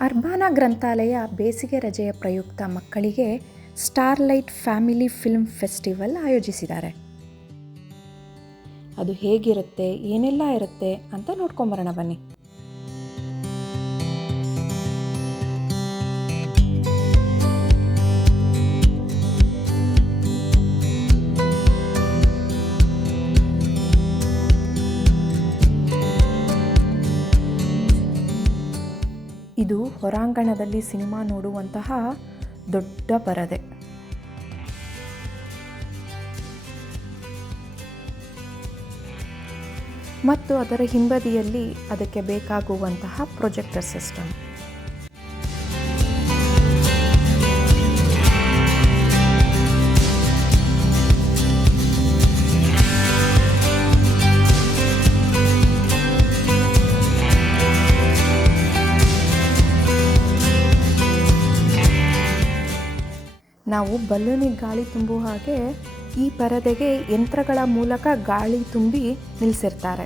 ಅರ್ಬಾನ ಗ್ರಂಥಾಲಯ ಬೇಸಿಗೆ ರಜೆಯ ಪ್ರಯುಕ್ತ ಮಕ್ಕಳಿಗೆ ಸ್ಟಾರ್ಲೈಟ್ ಫ್ಯಾಮಿಲಿ ಫಿಲ್ಮ್ ಫೆಸ್ಟಿವಲ್ ಆಯೋಜಿಸಿದ್ದಾರೆ. ಅದು ಹೇಗಿರುತ್ತೆ, ಏನೆಲ್ಲ ಇರುತ್ತೆ ಅಂತ ನೋಡ್ಕೊಂಬರೋಣ ಬನ್ನಿ. ಇದು ಹೊರಾಂಗಣದಲ್ಲಿ ಸಿನಿಮಾ ನೋಡುವಂತಹ ದೊಡ್ಡ ಪರದೆ. ಮತ್ತು ಅದರ ಹಿಂಬದಿಯಲ್ಲಿ ಅದಕ್ಕೆ ಬೇಕಾಗುವಂತಹ ಪ್ರೊಜೆಕ್ಟರ್ ಸಿಸ್ಟಮ್. ನಾವು ಬಲೂನಿಗೆ ಗಾಳಿ ತುಂಬುವ ಹಾಗೆ ಈ ಪರದೆಗೆ ಯಂತ್ರಗಳ ಮೂಲಕ ಗಾಳಿ ತುಂಬಿ ನಿಲ್ಲಿಸಿರ್ತಾರೆ.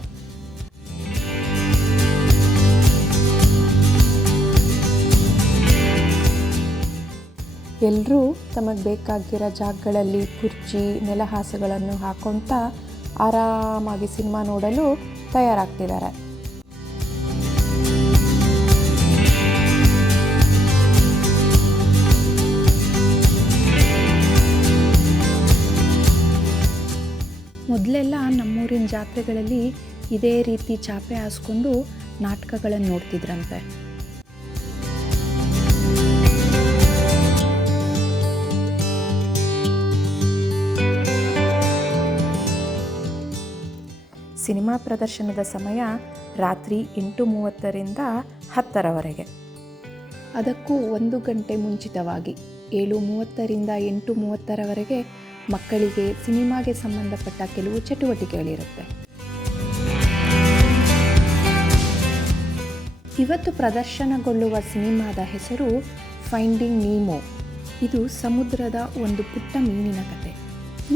ಎಲ್ಲರೂ ತಮಗೆ ಬೇಕಾಗಿರೋ ಜಾಗಗಳಲ್ಲಿ ಕುರ್ಚಿ ನೆಲಹಾಸುಗಳನ್ನು ಹಾಕೊಳ್ತಾ ಆರಾಮಾಗಿ ಸಿನಿಮಾ ನೋಡಲು ತಯಾರಾಗ್ತಿದ್ದಾರೆ. ಮೊದಲೆಲ್ಲ ನಮ್ಮೂರಿನ ಜಾತ್ರೆಗಳಲ್ಲಿ ಇದೇ ರೀತಿ ಚಾಪೆ ಹಾಸ್ಕೊಂಡು ನಾಟಕಗಳನ್ನು ನೋಡ್ತಿದ್ರಂತೆ. ಸಿನಿಮಾ ಪ್ರದರ್ಶನದ ಸಮಯ ರಾತ್ರಿ 8:30ರಿಂದ 10ರವರೆಗೆ. ಅದಕ್ಕೂ 1 ಗಂಟೆ ಮುಂಚಿತವಾಗಿ 7:30ರಿಂದ 8:30ರವರೆಗೆ ಮಕ್ಕಳಿಗೆ ಸಿನಿಮಾಗೆ ಸಂಬಂಧಪಟ್ಟ ಕೆಲವು ಚಟುವಟಿಕೆಗಳಿರುತ್ತೆ. ಇವತ್ತು ಪ್ರದರ್ಶನಗೊಳ್ಳುವ ಸಿನಿಮಾದ ಹೆಸರು ಫೈಂಡಿಂಗ್ ನೀಮೋ. ಇದು ಸಮುದ್ರದ ಒಂದು ಪುಟ್ಟ ಮೀನಿನ ಕತೆ.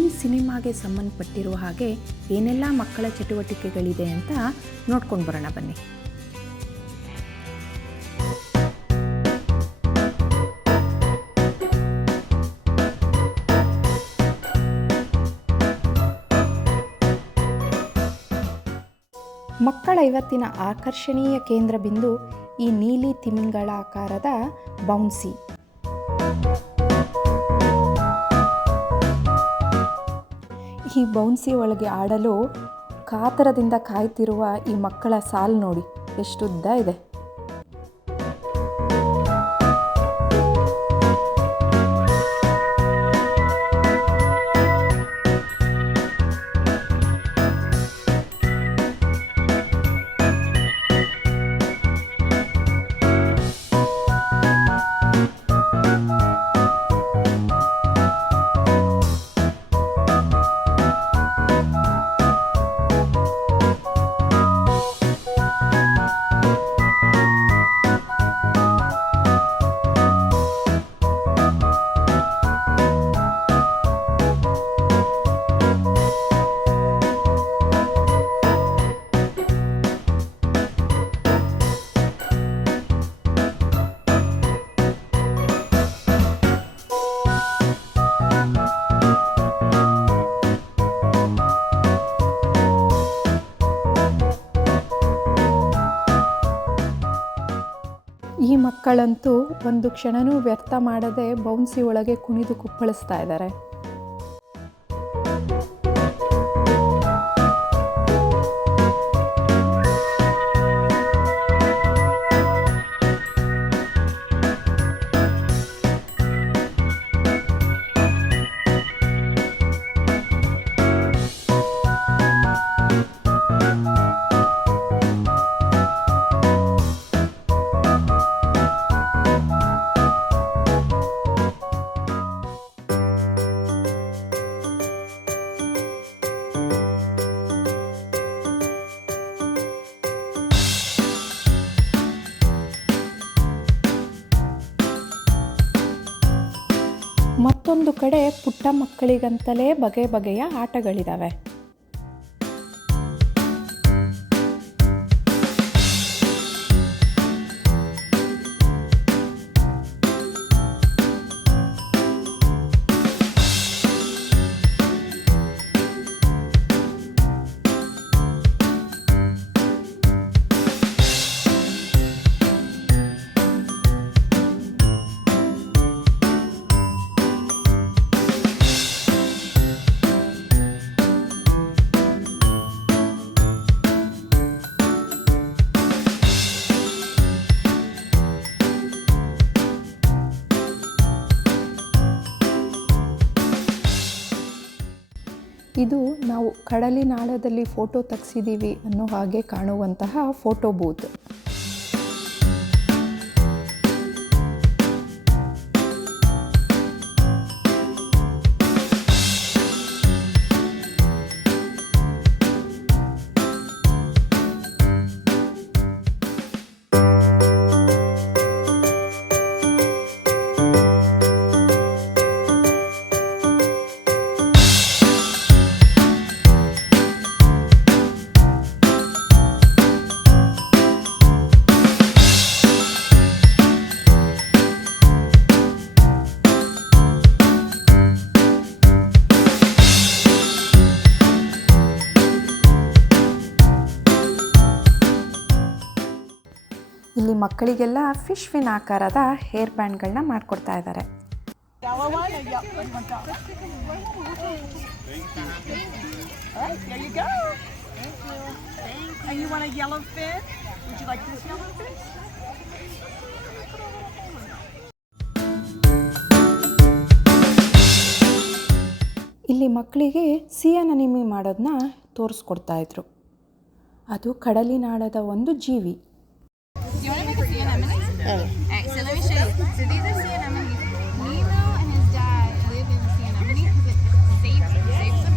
ಈ ಸಿನಿಮಾಗೆ ಸಂಬಂಧಪಟ್ಟಿರುವ ಹಾಗೆ ಏನೆಲ್ಲ ಮಕ್ಕಳ ಚಟುವಟಿಕೆಗಳಿದೆ ಅಂತ ನೋಡ್ಕೊಂಡು ಬರೋಣ ಬನ್ನಿ. ಮಕ್ಕಳ ಇವತ್ತಿನ ಆಕರ್ಷಣೀಯ ಕೇಂದ್ರ ಬಿಂದು ಈ ನೀಲಿ ತಿಮಿಂಗಳಾಕಾರದ ಬೌನ್ಸಿ. ಈ ಬೌನ್ಸಿ ಒಳಗೆ ಆಡಲು ಕಾತರದಿಂದ ಕಾಯ್ತಿರುವ ಈ ಮಕ್ಕಳ ಸಾಲು ನೋಡಿ ಎಷ್ಟು ಉದ್ದ ಇದೆ. ಈ ಮಕ್ಕಳಂತೂ ಒಂದು ಕ್ಷಣನೂ ವ್ಯರ್ಥ ಮಾಡದೆ ಬೌನ್ಸಿ ಒಳಗೆ ಕುಣಿದು ಕುಪ್ಪಳಿಸ್ತಾ ಇದ್ದಾರೆ. ಮತ್ತೊಂದು ಕಡೆ ಪುಟ್ಟ ಮಕ್ಕಳಿಗಂತಲೇ ಬಗೆ ಬಗೆಯ ಆಟಗಳಿದ್ದಾವೆ. ಇದು ನಾವು ಕಡಲಿನಾಳದಲ್ಲಿ ಫೋಟೋ ತೆಗೆಸಿದ್ದೀವಿ ಅನ್ನೋ ಹಾಗೆ ಕಾಣುವಂತಹ ಫೋಟೋ ಬೂತ್. ಇಲ್ಲಿ ಮಕ್ಕಳಿಗೆಲ್ಲ ಫಿಶ್ ಫಿನ್ ಆಕಾರದ ಹೇರ್ ಬ್ಯಾಂಡ್ಗಳನ್ನ ಮಾಡಿಕೊಡ್ತಾ ಇದ್ದಾರೆ. ಇಲ್ಲಿ ಮಕ್ಕಳಿಗೆ ಸೀ ಅನಿಮಿ ಮಾಡೋದನ್ನ ತೋರಿಸ್ಕೊಡ್ತಾ ಇದ್ರು. ಅದು ಕಡಲಿನಾಳದ ಒಂದು ಜೀವಿ. Do you want to make a sea anemone? Alright, so let me show you. So these are sea anemones. Nemo and his dad live in the sea anemone because it saves them.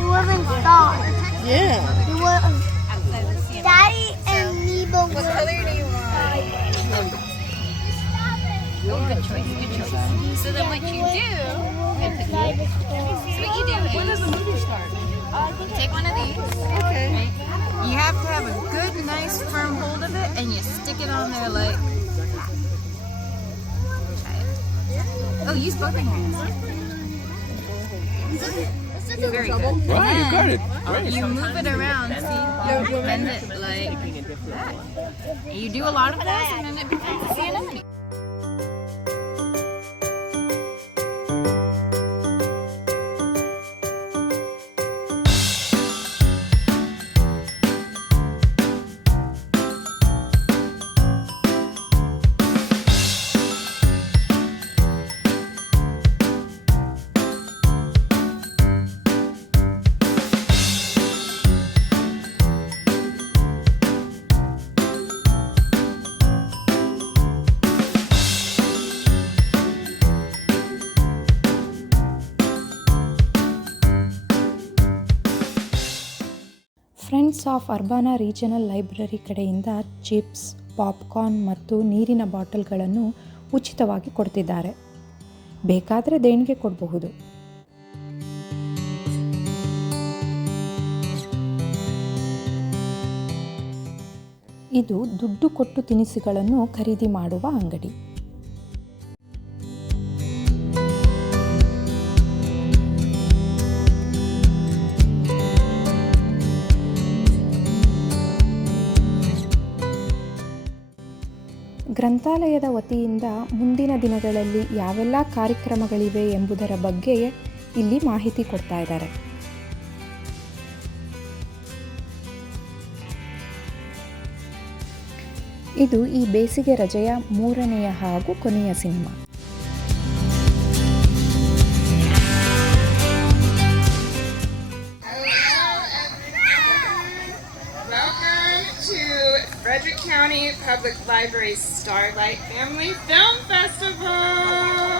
You live in stars. Yeah. You live Outside of the sea anemone. Daddy and Nebo What were. color do you want? Oh, good choice, good choice. So then what you do, so what you do is, when does the movie start? You take one of these. Okay. Right? You have to have a good, nice, firm hold of it, and you stick it on there like. Try it. Oh, use both your hands. Very good. Right, you got it. And you move it around, see? You bend it like that. And you do a lot of those, and then it becomes a sea anemone. Friends of Urbana regional library ಕಡೆಯಿಂದ chips, popcorn ಮತ್ತು ನೀರಿನ ಬಾಟಲ್ಗಳನ್ನು ಉಚಿತವಾಗಿ ಕೊಡ್ತಿದ್ದಾರೆ. ಬೇಕಾದರೆ ದೇಣಿಗೆ ಕೊಡಬಹುದು. ಇದು ದುಡ್ಡು ಕೊಟ್ಟು ತಿನಿಸುಗಳನ್ನು ಖರೀದಿ ಮಾಡುವ ಅಂಗಡಿ. ಗ್ರಂಥಾಲಯದ ವತಿಯಿಂದ ಮುಂದಿನ ದಿನಗಳಲ್ಲಿ ಯಾವೆಲ್ಲ ಕಾರ್ಯಕ್ರಮಗಳಿವೆ ಎಂಬುದರ ಬಗ್ಗೆ ಇಲ್ಲಿ ಮಾಹಿತಿ ಕೊಡ್ತಾ ಇದ್ದಾರೆ. ಇದು ಈ ಬೇಸಿಗೆ ರಜೆಯ 3ನೆಯ ಹಾಗೂ ಕೊನೆಯ cinema. Frederick County Public Library's Starlight Family Film Festival.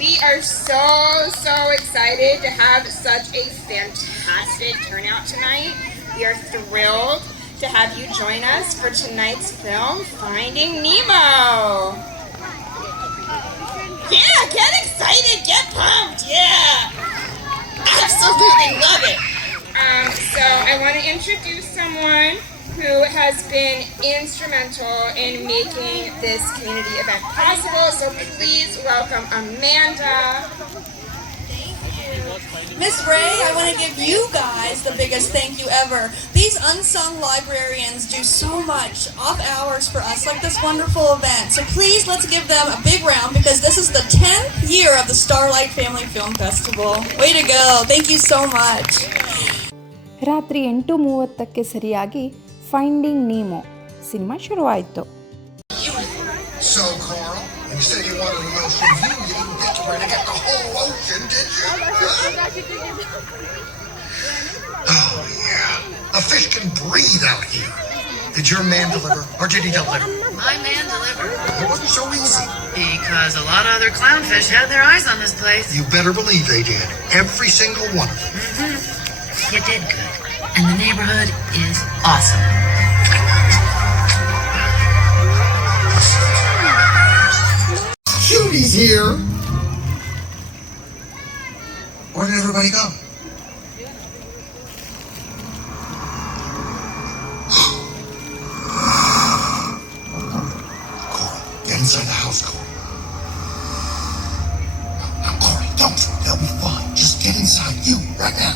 We are so excited to have such a fantastic turnout tonight. We are thrilled to have you join us for tonight's film, Finding Nemo. Yeah, get excited, get pumped, yeah. Absolutely love it. So I want to introduce someone who has been instrumental in making this community event possible. So please welcome Amanda. Miss Ray, I want to give you guys the biggest thank you ever. These unsung librarians do so much off hours for us, like this wonderful event. So please, let's give them a big round because this is the 10th year of the Starlight Family Film Festival. Way to go. Thank you so much. ರಾತ್ರಿ 8:30ಕ್ಕೆ ಸರಿಯಾಗಿ finding ನೀಮೋ cinema ಶುರುವಾಯಿತು. So, Carl, You said you wanted an ocean view. You didn't think you were going to get the whole ocean, did you? Oh, yeah. A fish can breathe out here. Did your man deliver, or did he deliver? My man delivered. It wasn't so easy. Because a lot of other clownfish had their eyes on this place. You better believe they did. Every single one of them. You did good. And the neighborhood is awesome. Judy's here. Where did everybody go? Coral, get inside the house, Coral. Now, Coral, don't. They'll be fine. Just get inside. You, right now.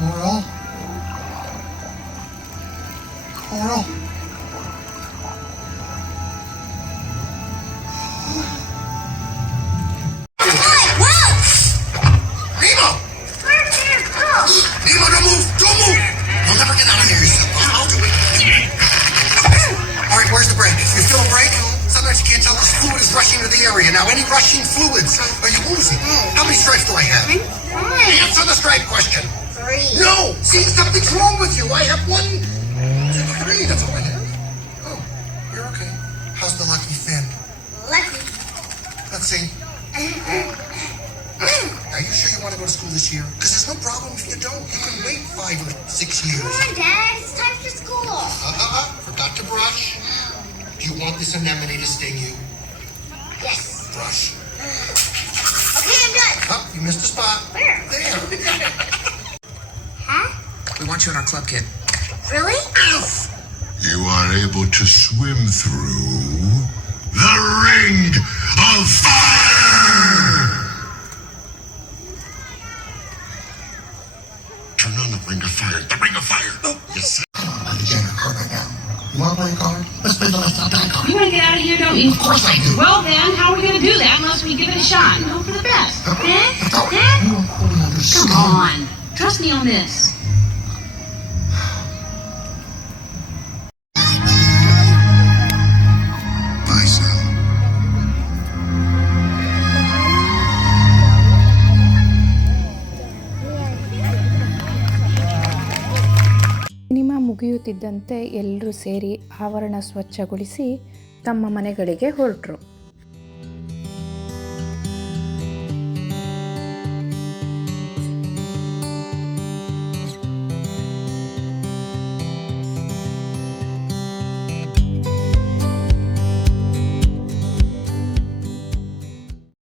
Coral? Coral? Nemo! Nemo, don't move! Don't move! You'll never get out of here yourself. I'll do it. All right, where's the brake? You feel a brake? Sometimes you can't tell this fluid is rushing to the area. Now, any rushing fluids are you losing? How many stripes do I have? Answer the stripe question. 3. No! See, something's wrong with you. I have 1, 2, 3. That's all I have. Oh, you're okay. How's the lucky fin? Lucky. Let's see. Are you sure you want to go to school this year? Because there's no problem if you don't. You can wait 5 or 6 years. Come on, Dad. It's time for school. Forgot to brush. Do you want this anemone to sting you? Yes. Brush. Okay, I'm done. Oh, you missed a spot. Where? There. Huh? We want you in our club, kid. Really? You are able to swim through the ring of fire! Turn on the ring of fire. The ring of fire! Oh, yes. I'm the janitor card right now. You want to play a card? Let's play the left top down card. You want to get out of here, don't you? Of course I do. Well, then, how are we going to do that unless we give it a shot and hope for the best? You don't fully understand. Come on. Trust me on this. Bye, son. Cinema ಮುಗಿಯುತ್ತಿದ್ದಂತೆ ಎಲ್ಲರೂ ಸೇರಿ ಆವರಣ ಸ್ವಚ್ಛಗೊಳಿಸಿ ತಮ್ಮ ಮನೆಗಳಿಗೆ ಹೊರಟರು.